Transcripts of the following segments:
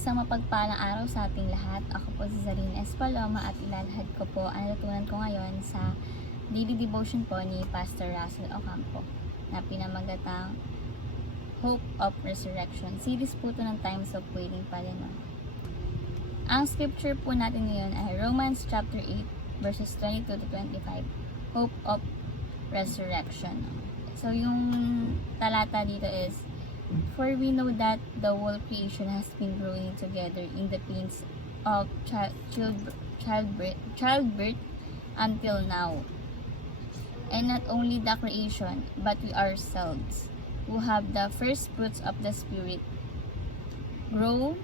Isang mapagpalang araw sa ating lahat. Ako po si Zarina Espaloma at ilalahad ko po ang natutunan ko ngayon sa daily devotion po ni Pastor Russell Ocampo na pinamagatang Hope of Resurrection. Series po ito ng Times of Waiting pala, no? Ang scripture po natin ngayon ay Romans chapter 8 verses 22 to 25. Hope of Resurrection. So yung talata dito is, for we know that the whole creation has been growing together in the pains of childbirth until now. And not only the creation, but we ourselves, who have the first fruits of the Spirit, grow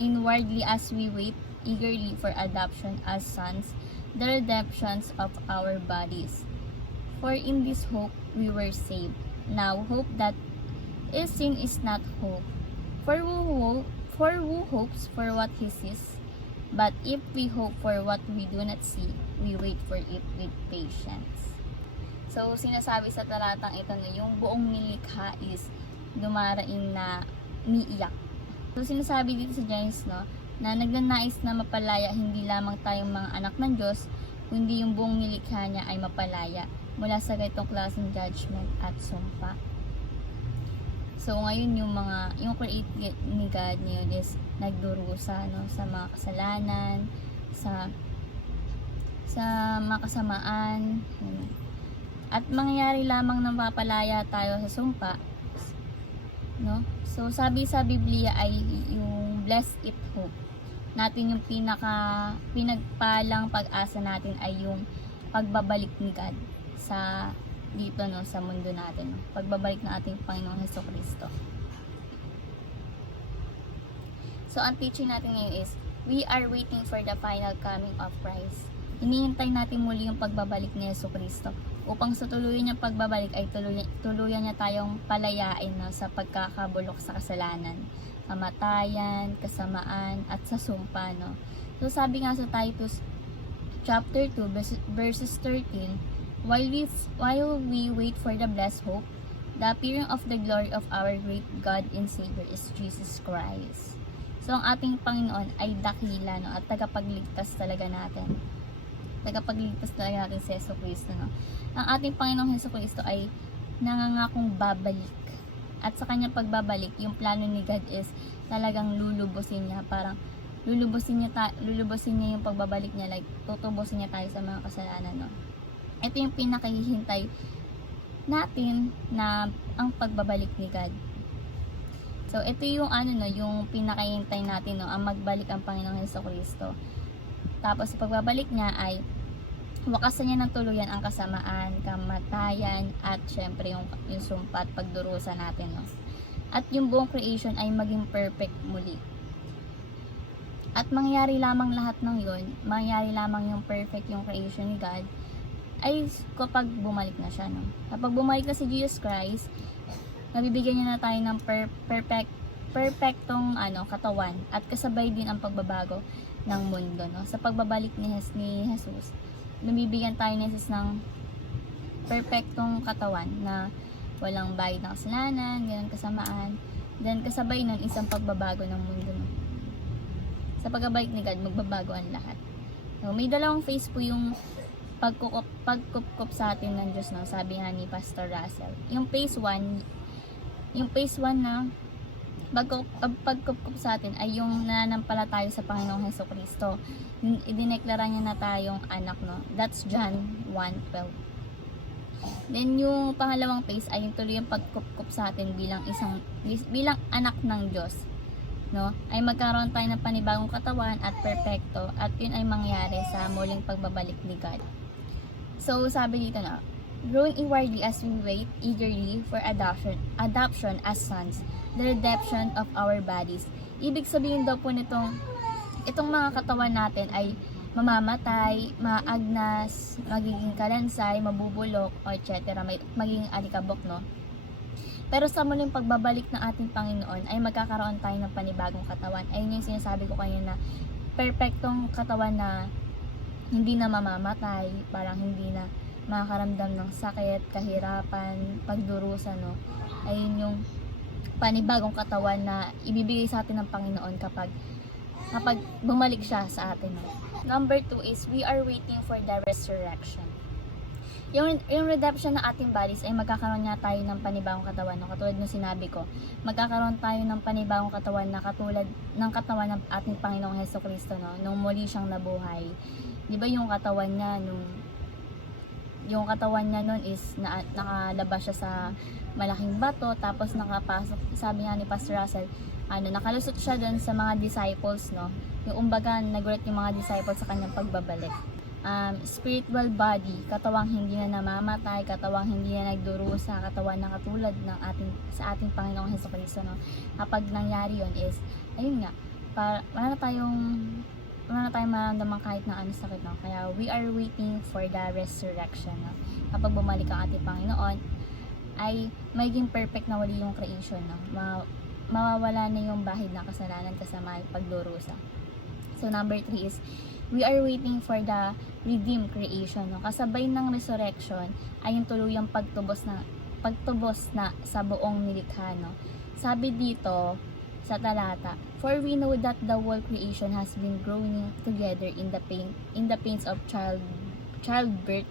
inwardly as we wait eagerly for adoption as sons, the redemptions of our bodies. For in this hope we were saved. Now hope that is seen is not hope. For who hopes for what he sees? But if we hope for what we do not see, we wait for it with patience. So, sinasabi sa talatang ito na yung buong nilikha is dumaraing na umiiyak. So, sinasabi dito sa Genesis, no, na nagnanais na mapalaya hindi lamang tayong mga anak ng Diyos, kundi yung buong nilikha niya ay mapalaya mula sa ganitong klaseng judgment at sumpa. So, ngayon yung create ni God ngayon is nagdurusa, no, sa mga kasalanan, sa mga kasamaan, at mangyayari lamang na mapalaya tayo sa sumpa, no? So, sabi sa Biblia ay yung blessed it hope natin, yung pinagpalang pag-asa natin ay yung pagbabalik ni God sa dito, no, sa mundo natin, no? Pagbabalik ng ating Panginoong Hesukristo. So, ang teaching natin ngayon is, we are waiting for the final coming of Christ. Hinihintay natin muli yung pagbabalik ni Hesukristo upang sa tuluyan niyang pagbabalik ay tuluyan niya tayong palayain, no, sa pagkakabulok sa kasalanan, kamatayan, kasamaan, at sa sumpa, no? So, sabi nga sa Titus chapter 2 verses 13, While we wait for the blessed hope, the appearing of the glory of our great God and Savior is Jesus Christ. So, ang ating Panginoon ay dakila, no, at tagapagligtas talaga natin. Tagapagligtas talaga natin si Hesukristo, no. Ang ating Panginoong Hesukristo ay nangangakong babalik. At sa kanyang pagbabalik, yung plano ni God is talagang lulubusin niya, parang lulubusin niya yung pagbabalik niya, like tutubusin niya tayo sa mga kasalanan, no. Ito yung pinakahihintay natin na ang pagbabalik ni God. So, ito yung yung pinakahihintay natin, no, ang magbalik ang Panginoong Hesukristo. Tapos, sa pagbabalik niya ay wakasan niya ng tuluyan ang kasamaan, kamatayan, at syempre yung sumpa at pagdurusa natin, no. At yung buong creation ay maging perfect muli. At mangyari lamang lahat ng yon, mangyari lamang yung perfect yung creation ni God ay kapag bumalik na siya, no. Kapag bumalik na si Jesus Christ, nabibigyan niya na tayo ng perfectong katawan at kasabay din ang pagbabago ng mundo, no. Sa pagbabalik ni Jesus, nabibigyan tayo ni Jesus ng perfectong katawan na walang bayad ng kasalanan, ganun kasamaan. Then kasabay nun isang pagbabago ng mundo, no. Sa pagbabalik ni God, magbabago ang lahat. So, may dalawang phase po yung pagkukup sa atin ng Diyos, no, sabi nga ni Pastor Russell. Yung phase 1 na pagkup sa atin ay yung nananampalataya sa Panginoong Hesukristo. Idineklara niya na tayong anak, no. That's John 1:12. Then yung pangalawang phase ay yung tuloy yung pagkup sa atin bilang anak ng Diyos, no, ay magkaroon tayo ng panibagong katawan at perpekto, at yun ay mangyari sa muling pagbabalik ni God. So, sabi dito na, growing inwardly as we wait eagerly for adoption as sons, the redemption of our bodies. Ibig sabihin daw po itong mga katawan natin ay mamamatay, maagnas, magiging kalansay, mabubulok, etc. Magiging alikabok, no. Pero sa muling pagbabalik ng ating Panginoon ay magkakaroon tayo ng panibagong katawan. Ayun yung sinasabi ko kanina, perfectong katawan na hindi na mamamatay, parang hindi na makakaramdam ng sakit, kahirapan, pagdurusa, no. Ayun yung panibagong katawan na ibibigay sa atin ng Panginoon kapag bumalik siya sa atin. No? Number 2 is we are waiting for the resurrection. Yung redemption ng ating bodies ay magkakaroon niya tayo ng panibagong katawan. No? Katulad ng sinabi ko, magkakaroon tayo ng panibagong katawan na katulad ng katawan ng ating Panginoong Hesukristo, no? Nung muli siyang nabuhay. Di ba yung katawan niya nun is nakalabas siya sa malaking bato, tapos nakapasok, sabi nga ni Pastor Russell, nakalusot siya dun sa mga disciples, no? Yung umbaga, nagulat yung mga disciples sa kanyang pagbabalik. Spiritual body, katawang hindi na namamatay, katawang hindi na nagdurusa, katawan na katulad ng sa ating Panginoong Hesukristo, no? Kapag nangyari yun is, ayun nga, wala na tayong maramdaman kahit na sakit, no? Kaya we are waiting for the resurrection, no? Kapag bumalik ang ating Panginoon, ay magiging perfect na wali yung creation, no? Mawawala na yung bahid ng kasalanan, kasama, pagdurusa. So number 3 is we are waiting for the redeemed creation, no? Kasabay ng resurrection ay yung tuluyang pagtubos na sa buong nilikha, no? Sabi dito sa talata, for we know that the whole creation has been growing together in the pains of childbirth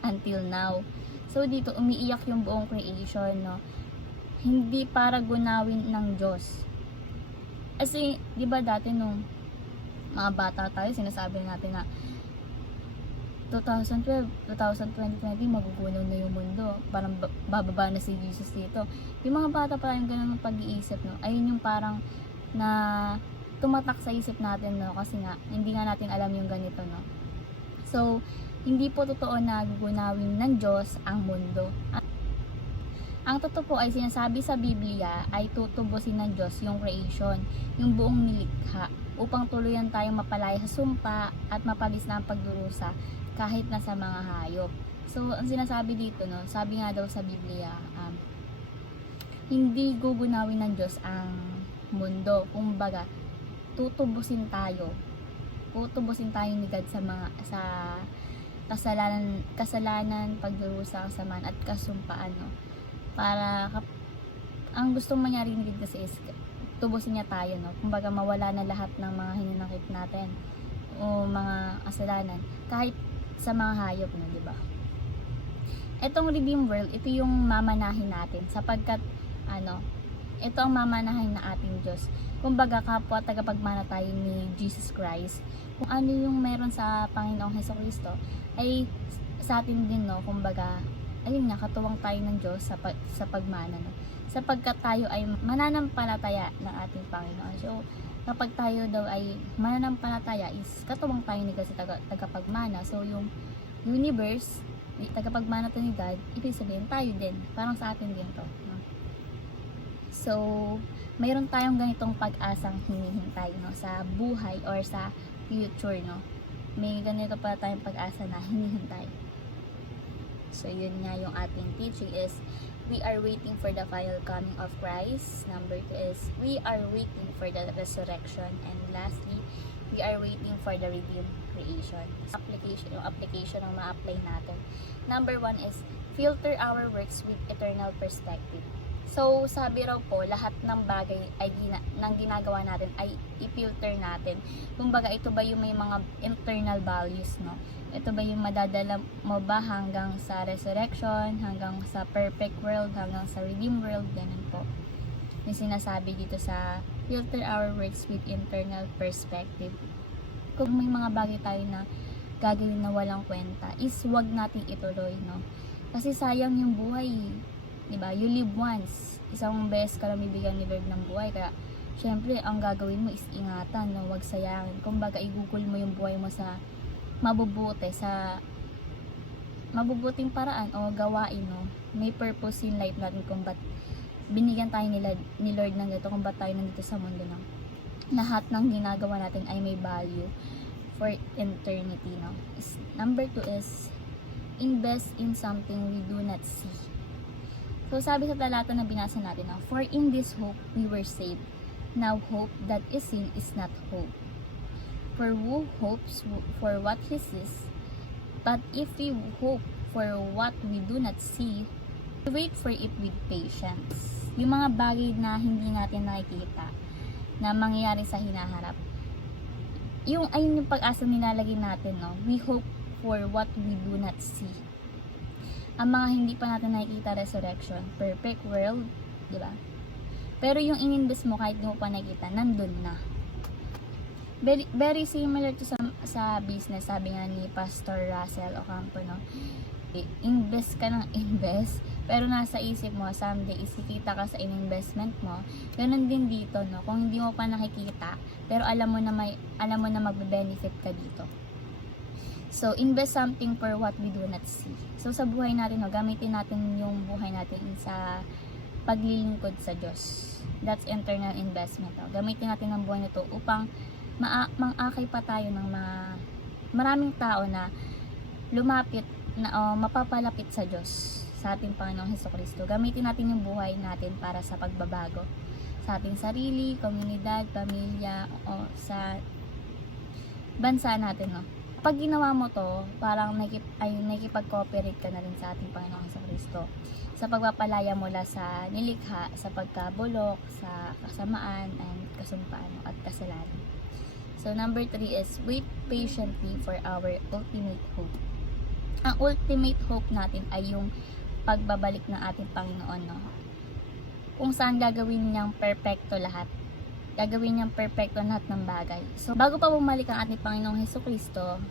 until now. So dito umiiyak yung buong creation, no? Hindi para gunawin ng Diyos. Kasi di ba dati nung mga bata tayo, sinasabi natin na 2012, 2020, magugunaw na yung mundo. Parang bababa na si Jesus dito. Yung mga bata pa yung ganun pag-iisip, no? Ayun yung parang na tumatak sa isip natin, no? Kasi nga, hindi nga natin alam yung ganito, no? So, hindi po totoo na gugunawin ng Diyos ang mundo. Ang totoo po ay sinasabi sa Biblia ay tutubusin ng Diyos yung creation, yung buong nilikha, upang tuluyan tayong mapalaya sa sumpa at mapalis na ang pagdurusa kahit na sa mga hayop. So, ang sinasabi dito, no, sabi nga daw sa Biblia, hindi gugunawin ng Diyos ang mundo. Kumbaga, tutubusin tayo ni God sa kasalanan, pagdurusa, kasamaan at kasumpaan, no? Para ang gustong mangyari ni God kasi is tubusin niya tayo, no? Kumbaga mawala na lahat ng mga hinanakit natin o mga kasalanan kahit sa mga hayop, no, di ba? Etong redeemed world, ito yung mamanahin natin sapagkat ito ang mamanahin na ating Diyos. Kumbaga kapwa tagapagmana tayo ni Jesus Christ. Kung ano yung meron sa Panginoong Hesukristo ay sa atin din, no? Kumbaga ayun nga, katuwang tayo ng Diyos sa pagmana, no? Sapagkat tayo ay mananampalataya ng ating Panginoon. So, kapag tayo daw ay mananampalataya is katuwang tayo ni God sa tagapagmana. So, yung universe, tagapagmana to ni God, ibig sabihin tayo din. Parang sa atin din to, no? So, mayroon tayong ganitong pag-asang hinihintay, no? Sa buhay or sa future, no? May ganito pa tayong pag-asa na hinihintay. So, yun nga yung ating teaching is we are waiting for the final coming of Christ. Number 2 is we are waiting for the resurrection. And lastly, we are waiting for the redeemed creation. Yung application ng ma-apply natin. Number 1 is filter our works with eternal perspective. So, sabi raw po, lahat ng bagay ay ng ginagawa natin ay i-filter natin. Kumbaga, ito ba yung may mga internal values, no? Ito ba yung madadala mo ba hanggang sa resurrection, hanggang sa perfect world, hanggang sa redeemed world, ganun po. Yung sinasabi dito sa filter our works with internal perspective. Kung may mga bagay tayo na gagawin na walang kwenta, is wag nating ituloy, no? Kasi sayang yung buhay, diba? You live once. Isang beses ka lang bibigyan ni Lord ng buhay. Kaya, syempre, ang gagawin mo is ingatan, no? Huwag sayangin. Kumbaga, igugol mo yung buhay mo sa mabubuting paraan o gawain, no? May purpose in life natin kung ba't binigyan tayo ni Lord ng ganito, kung ba't tayo nandito sa mundo, no? Lahat ng ginagawa natin ay may value for eternity, no? Number 2 is invest in something we do not see. So, sabi sa talata na binasa natin, no? For in this hope we were saved. Now hope that is seen is not hope. For who hopes for what he sees? But if we hope for what we do not see, Wait for it with patience. Yung mga bagay na hindi natin nakikita na mangyayari sa hinaharap. Ayun yung pag-asa nilalagay natin, no? We hope for what we do not see. Ang mga hindi pa natin nakikita, resurrection, perfect world, di ba? Pero yung ininvest mo kahit di mo pa nakikita, nandun na. Very, very similar to sa business, sabi nga ni Pastor Russell Ocampo, no? Invest ka ng invest, pero nasa isip mo, someday isikita ka sa investment mo. Ganun din dito, no? Kung hindi mo pa nakikita, pero alam mo na magbe-benefit ka dito. So, invest something for what we do not see. So, sa buhay natin, no, gamitin natin yung buhay natin sa paglilingkod sa Diyos. That's internal investment. No? Gamitin natin ang buhay nito upang mang-akay pa tayo ng maraming tao na lumapit na mapapalapit sa Diyos, sa ating Panginoong Hesukristo. Gamitin natin yung buhay natin para sa pagbabago sa ating sarili, komunidad, pamilya, o sa bansa natin, no. Pag ginawa mo to, parang nakikipag-cooperate ka na rin sa ating Panginoong Hesukristo sa pagpapalaya mula sa nilikha, sa pagkabulok, sa kasamaan, and kasumpaan at kasalanan. So, number 3 is wait patiently for our ultimate hope. Ang ultimate hope natin ay yung pagbabalik ng ating Panginoon, no? Kung saan gagawin niyang perfecto lahat. Gagawin niyang perfecto lahat ng bagay. So, bago pa bumalik ang ating Panginoong Hesukristo,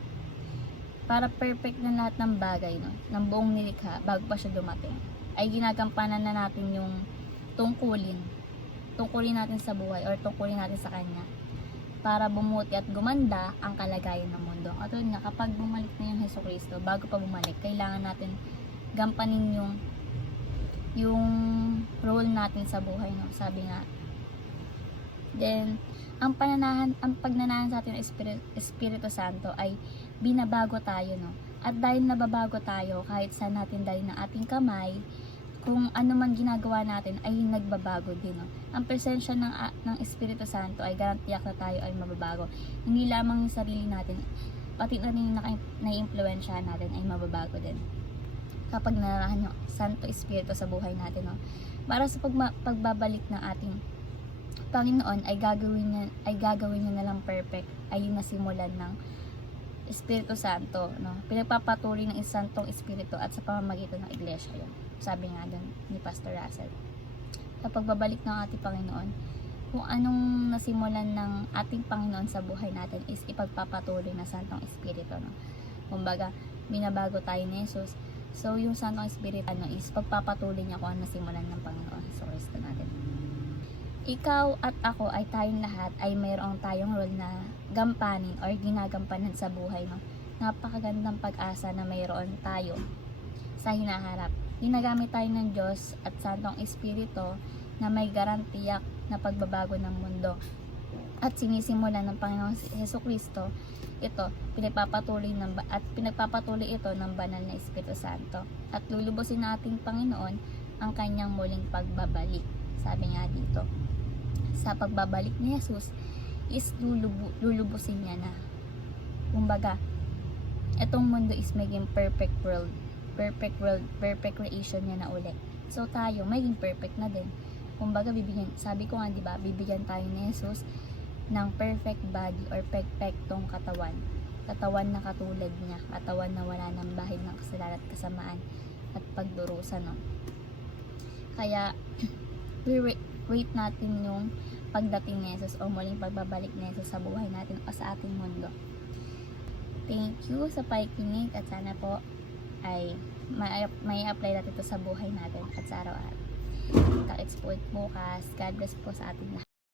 para perfect na lahat ng bagay, no, ng buong nilikha, bago pa siya dumating, ay ginagampanan na natin yung tungkulin natin sa buhay, or tungkulin natin sa Kanya, para bumuti at gumanda ang kalagayan ng mundo. At yun nga, kapag bumalik na yung Hesukristo, bago pa bumalik, kailangan natin gampanin yung role natin sa buhay, no? Sabi nga. Then, ang pagnanahan sa atin ng Espiritu Santo ay binabago tayo, no? At dahil nababago tayo, kahit saan natin dahil ng ating kamay, kung ano man ginagawa natin ay nagbabago din, no? Ang presensya ng Espiritu Santo ay garantiyak na tayo ay mababago. Hindi lamang yung sarili natin, pati na rin yung nai-impluwensyahan natin ay mababago din kapag naranasan yung Santo Espiritu sa buhay natin, no? Para sa pagbabalik ng ating Panginoon ay gagawin niya na lang perfect ay yung nasimulan ng Espiritu Santo, no? Pinagpapatuloy ng Santong Espiritu at sa pamamagitan ng Iglesia yun. Sabi nga dun ni Pastor Russell. Sa pagbabalik ng ating Panginoon, kung anong nasimulan ng ating Panginoon sa buhay natin is ipagpapatuloy ng Santong Espiritu, no? Kumbaga, binabago tayo ni Jesus. So, yung Santong Espiritu is pagpapatuloy niya kung ano nasimulan ng Panginoon sa Kristo natin. Ikaw at ako ay tayong lahat ay mayroong tayong role na gampanin or ginagampanan sa buhay, no? Napakagandang pag-asa na mayroon tayo sa hinaharap. Ginagamit tayo ng Diyos at Santong Espiritu na may garantiyak na pagbabago ng mundo. At sinisimulan ng Panginoong Hesukristo ito, pinagpapatuloy ito ng banal na Espiritu Santo. At lulubusin ng ating Panginoon ang kanyang muling pagbabalik. Sabi nga dito, sa pagbabalik ni Jesus is lulubusin niya na. Kumbaga, itong mundo is maging perfect world, perfect creation niya na ulit. So tayo, maging perfect na din. Kumbaga, sabi ko nga, di ba, bibigyan tayo ni Jesus ng perfect body or perfectong katawan. Katawan na katulad niya, katawan na wala ng bahid ng kasalanan at kasamaan at pagdurusa, no? Kaya, wait natin yung pagdating ni Jesus o muling pagbabalik ni Jesus sa buhay natin o sa ating mundo. Thank you sa pakikinig at sana po ay may apply natin ito sa buhay natin at sa araw-araw. Kita-kits po bukas. God bless po sa ating lahat.